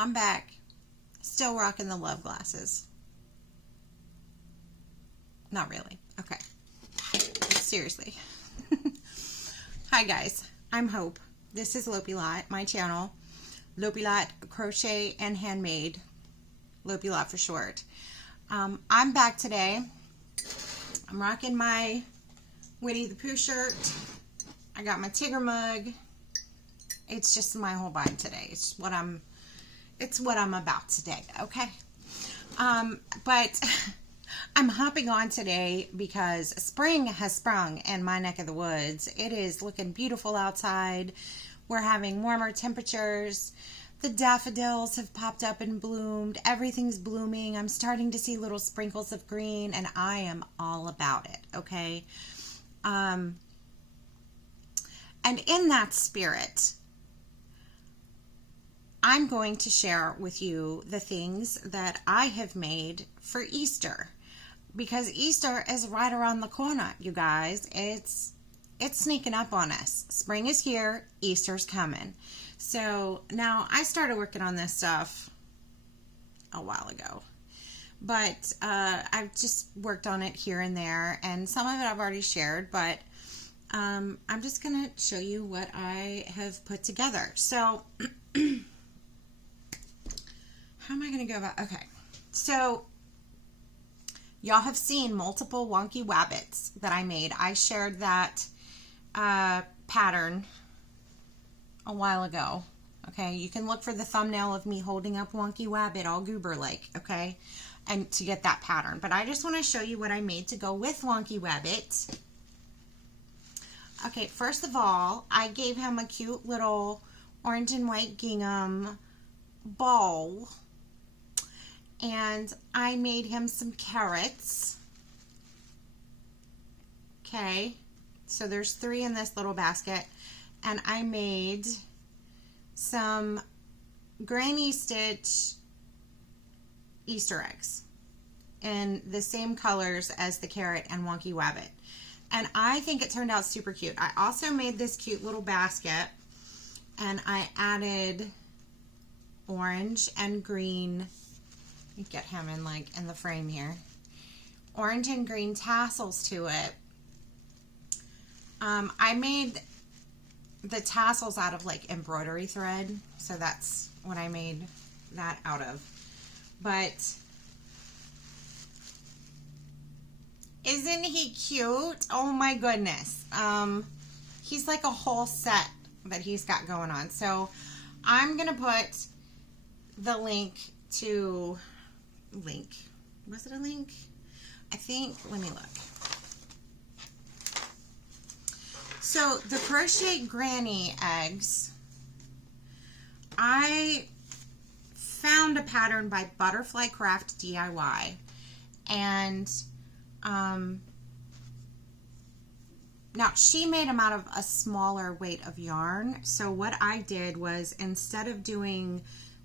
I'm back. Still rocking the love glasses. Not really. Okay. Seriously. Hi guys. I'm Hope. This is Lopilot, my channel. Lopilot Crochet and Handmade. Lopilot for short. I'm back today. I'm rocking my Winnie the Pooh shirt. I got my Tigger mug. It's just my whole vibe today. It's what I'm about today, okay? But I'm hopping on today because spring has sprung in my neck of the woods. It is looking beautiful outside. We're having warmer temperatures. The daffodils have popped up and bloomed. Everything's blooming. I'm starting to see little sprinkles of green, and I am all about it, okay? And in that spirit, I'm going to share with you the things that I have made for Easter, because Easter is right around the corner, you guys. It's sneaking up on us. Spring is here, Easter's coming. So now I started working on this stuff a while ago, but I've just worked on it here and there, and some of it I've already shared, but I'm just gonna show you what I have put together. So how am I going to go about? Okay, so y'all have seen multiple Wonky Wabbits that I made. I shared that pattern a while ago. Okay, you can look for the thumbnail of me holding up Wonky Wabbit all goober-like, okay, and to get that pattern. But I just want to show you what I made to go with Wonky Wabbit. Okay, first of all, I gave him a cute little orange and white gingham ball. And I made him some carrots. Okay, so there's 3 in this little basket. And I made some granny stitch Easter eggs in the same colors as the carrot and Wonky Wabbit. And I think it turned out super cute. I also made this cute little basket, and I added orange and green. Get him in the frame here. Orange and green tassels to it. I made the tassels out of embroidery thread, so that's what I made that out of. But isn't he cute? Oh my goodness. He's like a whole set that he's got going on. So I'm gonna put the link to was it a link? I think, let me look. So the crochet granny eggs, I found a pattern by Butterfly Craft DIY, and now she made them out of a smaller weight of yarn. So what I did was, instead of doing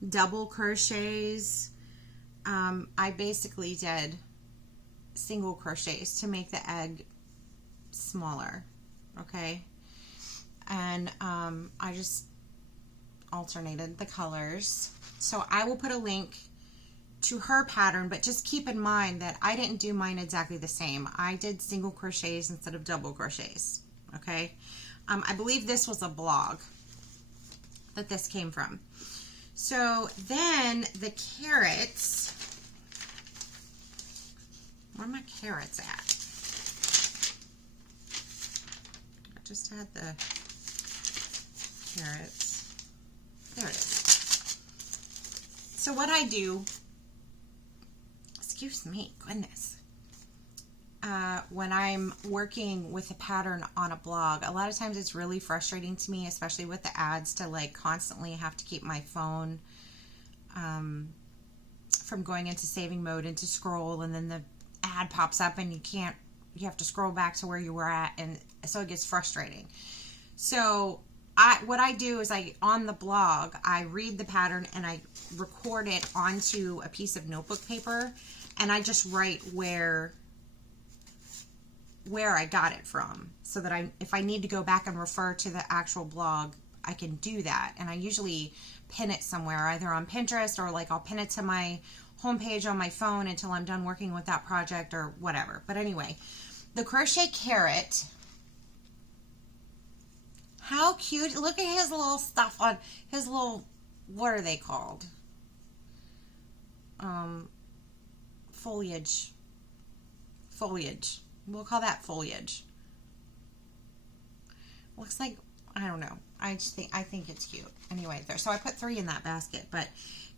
double crochets, I basically did single crochets to make the egg smaller, okay? And I just alternated the colors. So I will put a link to her pattern, but just keep in mind that I didn't do mine exactly the same. I did single crochets instead of double crochets, okay? I believe this was a blog that this came from. So then the carrots, where are my carrots at? I just had the carrots. There it is. So what I do, excuse me, goodness. When I'm working with a pattern on a blog, a lot of times it's really frustrating to me, especially with the ads, to constantly have to keep my phone from going into saving mode and to scroll, and then the ad pops up and you have to scroll back to where you were at, and so it gets frustrating. So what I do is, on the blog, I read the pattern and I record it onto a piece of notebook paper, and I just write where I got it from, so that if I need to go back and refer to the actual blog, I can do that. And I usually pin it somewhere, either on Pinterest or like I'll pin it to my homepage on my phone until I'm done working with that project or whatever. But anyway, the crochet carrot. How cute. Look at his little stuff on his little, what are they called? Foliage. We'll call that foliage. Looks like, I don't know. I think it's cute. Anyway, there. So I put 3 in that basket, but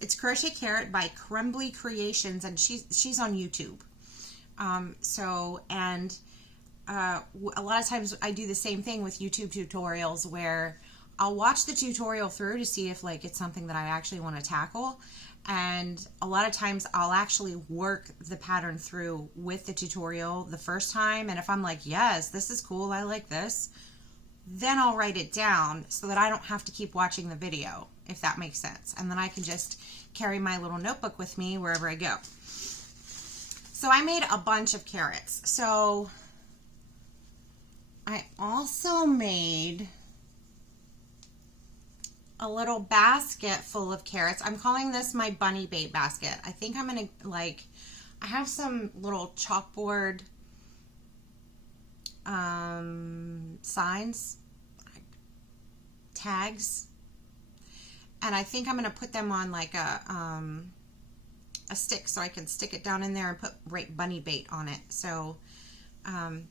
it's Crochet Carrot by Crumbly Creations, and she's on YouTube. A lot of times I do the same thing with YouTube tutorials where I'll watch the tutorial through to see if like it's something that I actually want to tackle. And a lot of times I'll actually work the pattern through with the tutorial the first time. And if I'm like, yes, this is cool, I like this, then I'll write it down so that I don't have to keep watching the video, if that makes sense. And then I can just carry my little notebook with me wherever I go. So I made a bunch of carrots. So I also made a little basket full of carrots. I'm calling this my bunny bait basket. I think I'm gonna I have some little chalkboard signs, tags, and I think I'm gonna put them on like a stick so I can stick it down in there and put bunny bait on it. So but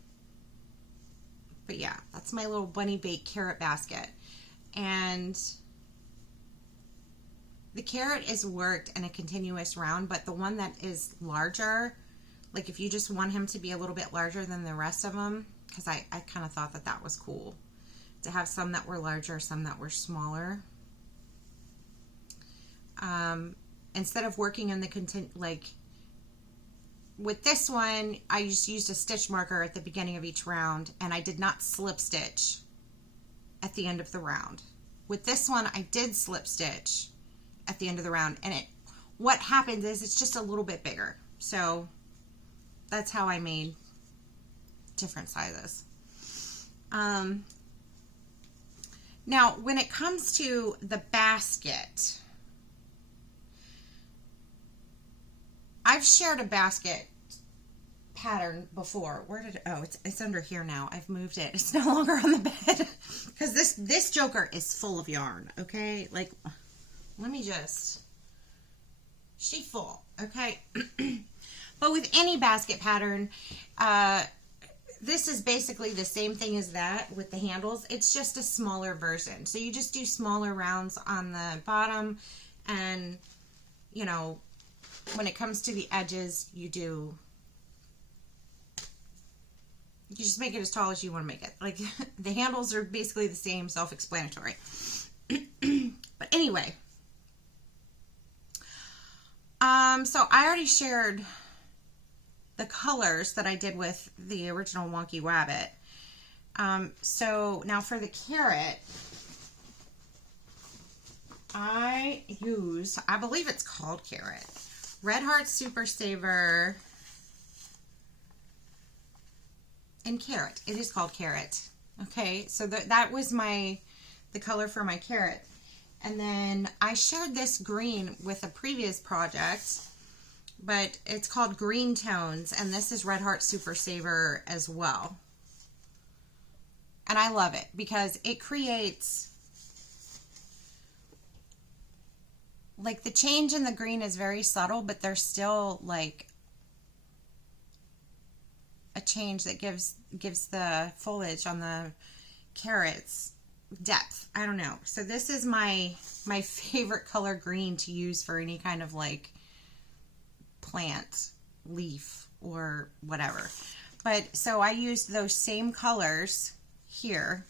yeah, that's my little bunny bait carrot basket. And the carrot is worked in a continuous round, but the one that is larger, like if you just want him to be a little bit larger than the rest of them, because I kind of thought that that was cool to have some that were larger, some that were smaller. Instead of working in the with this one, I just used a stitch marker at the beginning of each round, and I did not slip stitch at the end of the round. With this one, I did slip stitch at the end of the round, and what happens is it's just a little bit bigger. So that's how I made different sizes. Now, when it comes to the basket, I've shared a basket pattern before. Where did it, oh, it's under here now. I've moved it. It's no longer on the bed because this joker is full of yarn. Okay, like let me just, she's full. Okay. But with any basket pattern, this is basically the same thing as that with the handles. It's just a smaller version. So you just do smaller rounds on the bottom, and you know, when it comes to the edges, you just make it as tall as you want to make it. Like the handles are basically the same, self-explanatory. But anyway, so I already shared the colors that I did with the original Wonky Wabbit. So now for the carrot, I believe it's called Carrot. Red Heart Super Saver and Carrot. It is called Carrot. Okay, so that was the color for my carrot. And then I shared this green with a previous project, but it's called Green Tones, and this is Red Heart Super Saver as well. And I love it because it creates, like, the change in the green is very subtle, but there's still like a change that gives the foliage on the carrots depth. I don't know. So this is my favorite color green to use for any kind of like plant, leaf, or whatever. But so I used those same colors here.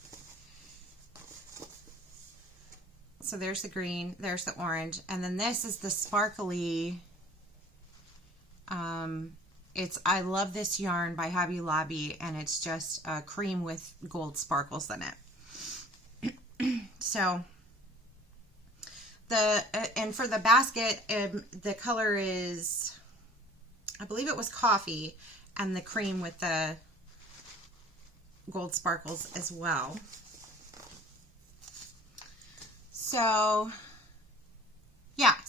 So there's the green, there's the orange, and then this is the sparkly, I love this yarn by Hobby Lobby, and it's just cream with gold sparkles in it. So and for the basket, the color is, I believe it was coffee, and the cream with the gold sparkles as well. So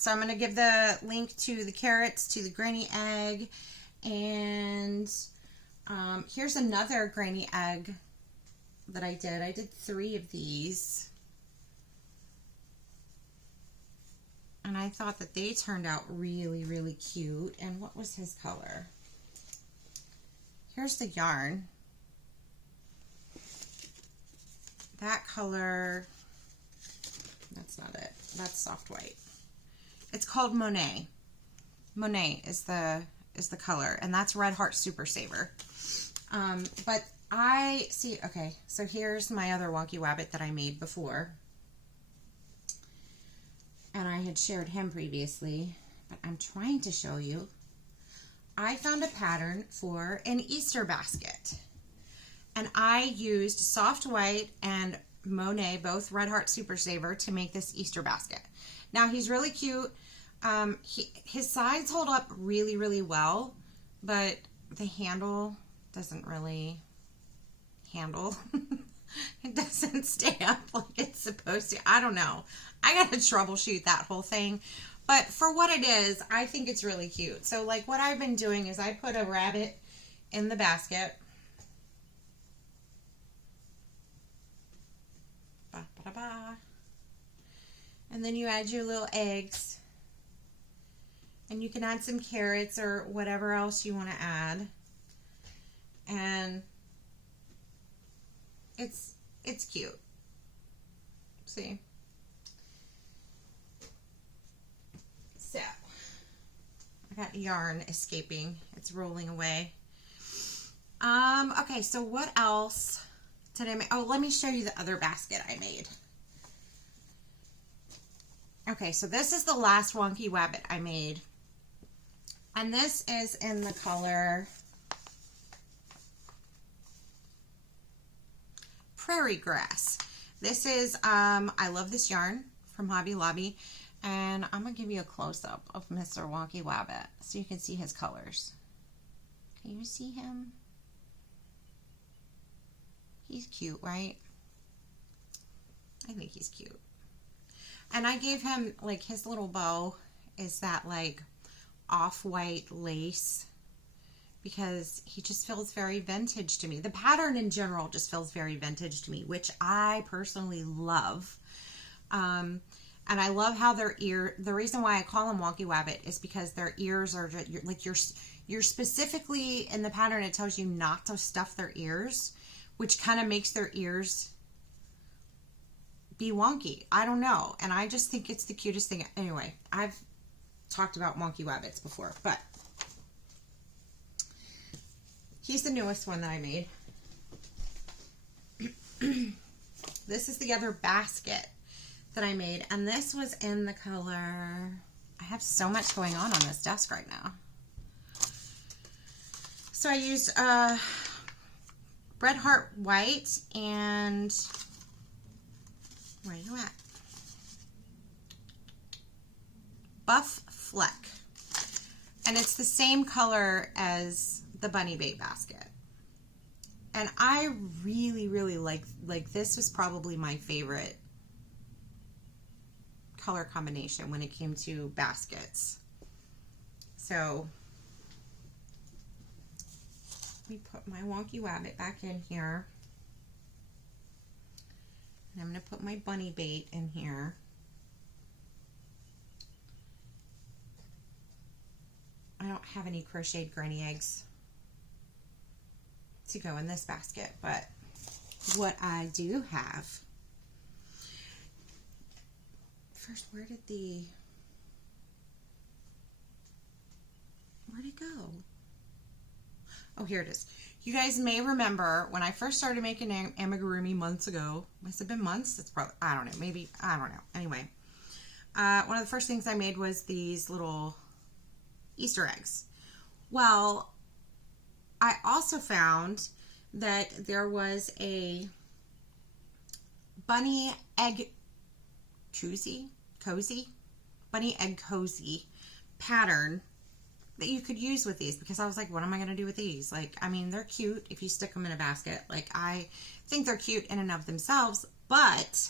so I'm going to give the link to the carrots, to the granny egg, and here's another granny egg that I did. I did 3 of these. And I thought that they turned out really, really cute. And what was his color? Here's the yarn. That color, that's not it. That's soft white. It's called Monet. Monet is the color, and that's Red Heart Super Saver. But I see, okay, so here's my other Wonky Wabbit that I made before. And I had shared him previously, but I'm trying to show you. I found a pattern for an Easter basket. And I used soft white and Monet, both Red Heart Super Saver, to make this Easter basket. Now, he's really cute. His sides hold up really, really well, but the handle doesn't really handle. It doesn't stay up like it's supposed to. I don't know. I got to troubleshoot that whole thing. But for what it is, I think it's really cute. So, like, what I've been doing is I put a rabbit in the basket. And then you add your little eggs. And you can add some carrots or whatever else you want to add. And it's cute. See? So, I got yarn escaping. It's rolling away. Okay, so what else did I make? Oh, let me show you the other basket I made. Okay, so this is the last Wonky Wabbit I made. And this is in the color Prairie Grass. This is, I love this yarn from Hobby Lobby. And I'm going to give you a close-up of Mr. Wonky Wabbit so you can see his colors. Can you see him? He's cute, right? I think he's cute. And I gave him, like, his little bow is that, like, off-white lace because he just feels very vintage to me. The pattern in general just feels very vintage to me, which I personally love. And I love how their the reason why I call them Wonky Wabbit is because their ears are just, like, you're specifically in the pattern, it tells you not to stuff their ears, which kind of makes their ears be wonky. I don't know. And I just think it's the cutest thing. Anyway, I've talked about Wonky Wabbits before, but he's the newest one that I made. This is the other basket that I made, and this was in the color, I have so much going on this desk right now. So I used Red Heart White and, where are you at? Buff Fleck. And it's the same color as the bunny bait basket. And I really, really like this was probably my favorite color combination when it came to baskets. So let me put my Wonky Wabbit back in here. And I'm going to put my bunny bait in here. I don't have any crocheted granny eggs to go in this basket, but what I do have, first, where'd it go? Oh, here it is. You guys may remember when I first started making Amigurumi months ago. Must have been months. It's probably, I don't know, maybe, I don't know. Anyway, one of the first things I made was these little Easter eggs. Well, I also found that there was a bunny egg cozy bunny egg cozy pattern that you could use with these, because I was like, what am I going to do with these? Like, I mean, they're cute if you stick them in a basket. Like, I think they're cute in and of themselves, but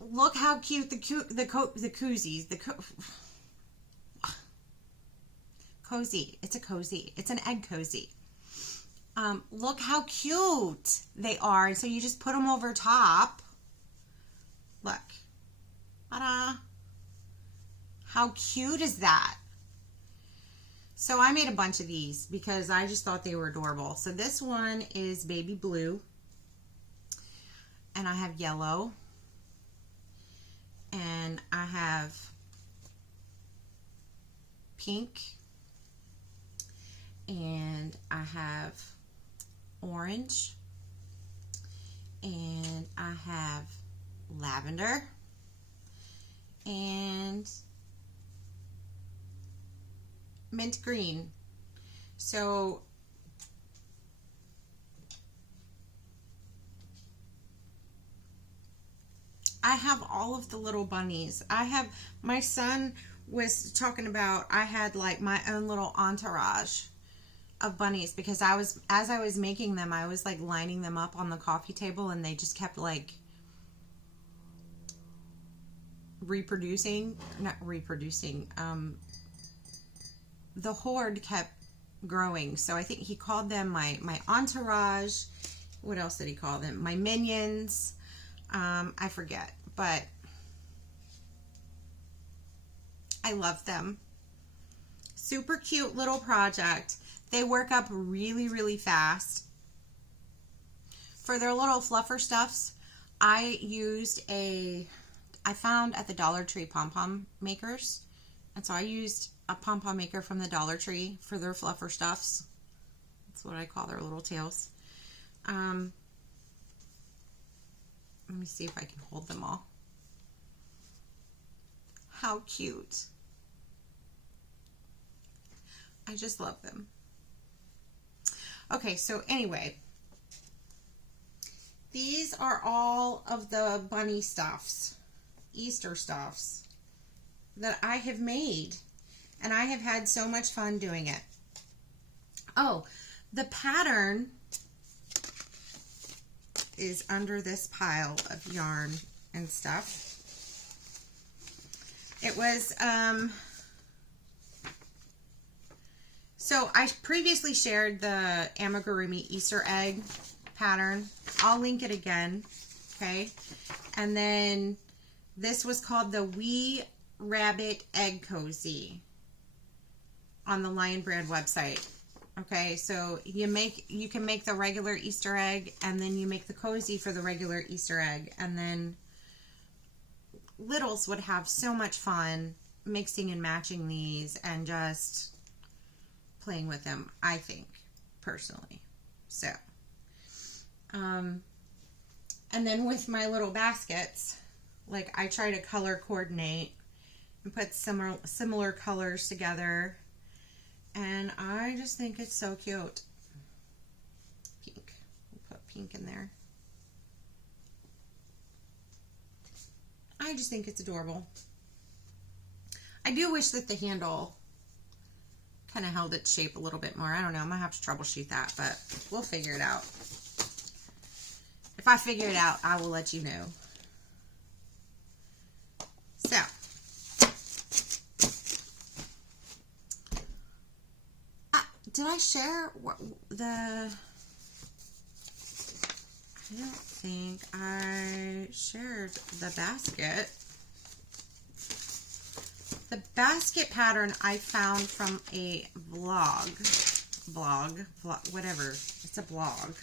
look how cute the koozies, cozy. It's a cozy. It's an egg cozy. Look how cute they are. And so you just put them over top. Look. Ta-da. How cute is that? So I made a bunch of these because I just thought they were adorable. So this one is baby blue. And I have yellow. And I have pink. And I have orange. And I have lavender. And mint green. So I have all of the little bunnies. My son was talking about, I had like my own little entourage of bunnies because as I was making them, I was like lining them up on the coffee table and they just kept like the horde kept growing. So I think he called them my entourage. What else did he call them? My minions. I forget, but I love them. Super cute little project. They work up really, really fast. For their little fluffer stuffs, I found at the Dollar Tree pom-pom makers. And so I used a pom-pom maker from the Dollar Tree for their fluffer stuffs. That's what I call their little tails. Let me see if I can hold them all. How cute. I just love them. Okay, so anyway, these are all of the bunny stuffs, Easter stuffs that I have made, and I have had so much fun doing it. Oh, the pattern is under this pile of yarn and stuff. It was, so I previously shared the Amigurumi Easter egg pattern. I'll link it again, okay? And then this was called the Wee Rabbit Egg Cozy on the Lion Brand website. Okay, so you can make the regular Easter egg, and then you make the cozy for the regular Easter egg, and then littles would have so much fun mixing and matching these and just playing with them, I think, personally. So, and then with my little baskets, like I try to color coordinate and put similar colors together. And I just think it's so cute. Pink. We'll put pink in there. I just think it's adorable. I do wish that the handle kind of held its shape a little bit more. I don't know. I might have to troubleshoot that, but we'll figure it out. If I figure it out, I will let you know. So, did I share the... I don't think I shared the basket. The basket pattern I found from a vlog, whatever. It's a blog.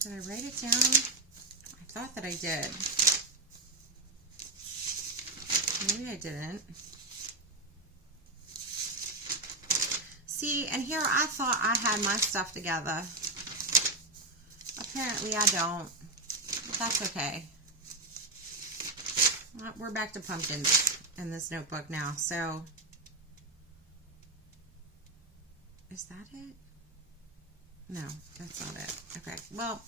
Did I write it down? I thought that I did. Maybe I didn't. See, and here I thought I had my stuff together. Apparently I don't. But that's okay. We're back to pumpkins in this notebook now, so. Is that it? No, that's not it. Okay, well,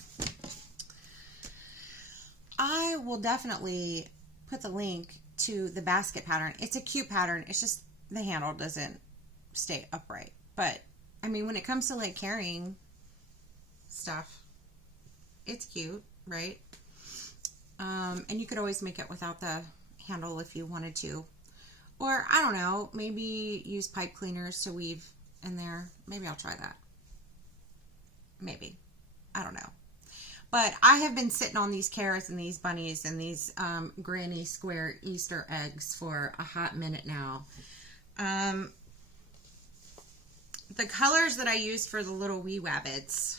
I will definitely put the link to the basket pattern. It's a cute pattern. It's just the handle doesn't stay upright. But I mean, when it comes to like carrying stuff, it's cute, right? And you could always make it without the handle if you wanted to. Or, I don't know, maybe use pipe cleaners to weave in there. Maybe I'll try that. Maybe. I don't know. But I have been sitting on these carrots and these bunnies and these granny square Easter eggs for a hot minute now. The colors that I used for the little wee wabbits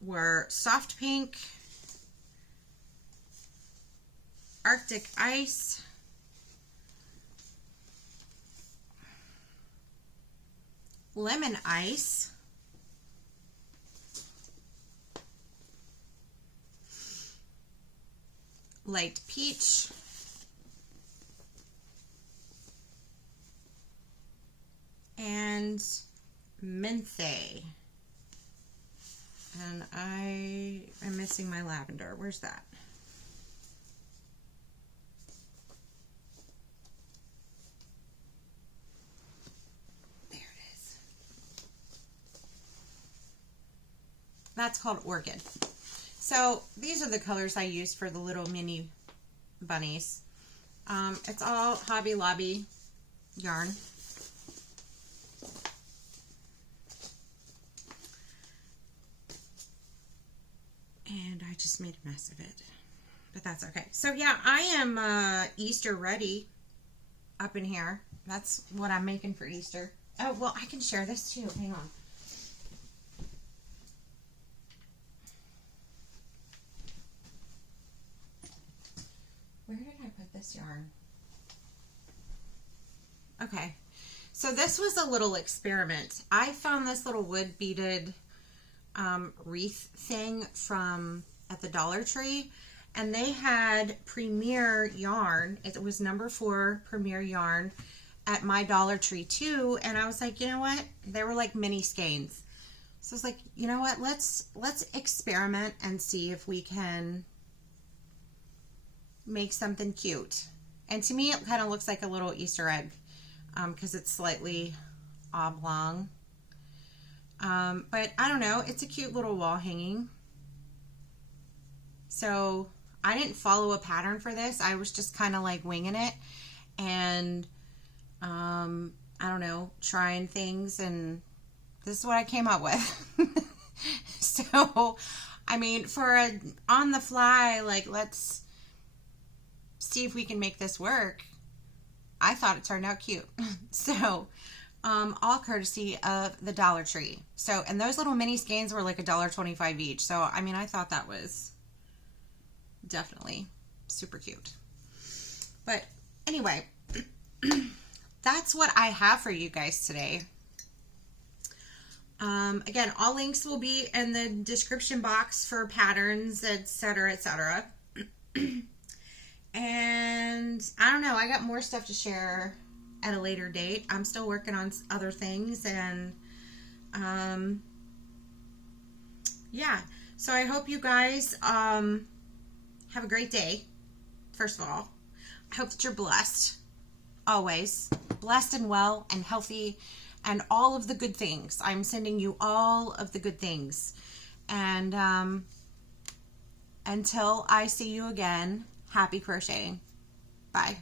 were soft pink, Arctic ice, lemon ice, light peach, and menthe. And I am missing my lavender. Where's that? There it is. That's called orchid. So these are the colors I used for the little mini bunnies. It's all Hobby Lobby yarn. And I just made a mess of it, but that's okay. So yeah, I am Easter ready up in here. That's what I'm making for Easter. Oh, well, I can share this too. Hang on. Where did I put this yarn? Okay, so this was a little experiment. I found this little wood beaded wreath thing at the Dollar Tree, and they had Premier yarn. It was number 4 Premier yarn at my Dollar Tree too, and I was like, you know what? They were like mini skeins. So I was like, you know what? Let's experiment and see if we can make something cute. And to me, it kind of looks like a little Easter egg because it's slightly oblong. But I don't know, it's a cute little wall hanging. So I didn't follow a pattern for this. I was just kind of like winging it and, I don't know, trying things, and this is what I came up with. So, I mean, for a on the fly, like, let's see if we can make this work. I thought it turned out cute. So, all courtesy of the Dollar Tree. So, and those little mini skeins were like $1.25 each. So, I mean, I thought that was definitely super cute. But anyway, that's what I have for you guys today. Again, all links will be in the description box for patterns, etc., etc. And I don't know, I got more stuff to share at a later date. I'm still working on other things, and yeah, so I hope you guys have a great day. First of all, I hope that you're blessed, always blessed and well and healthy and all of the good things. I'm sending you all of the good things, and until I see you again, happy crocheting. Bye.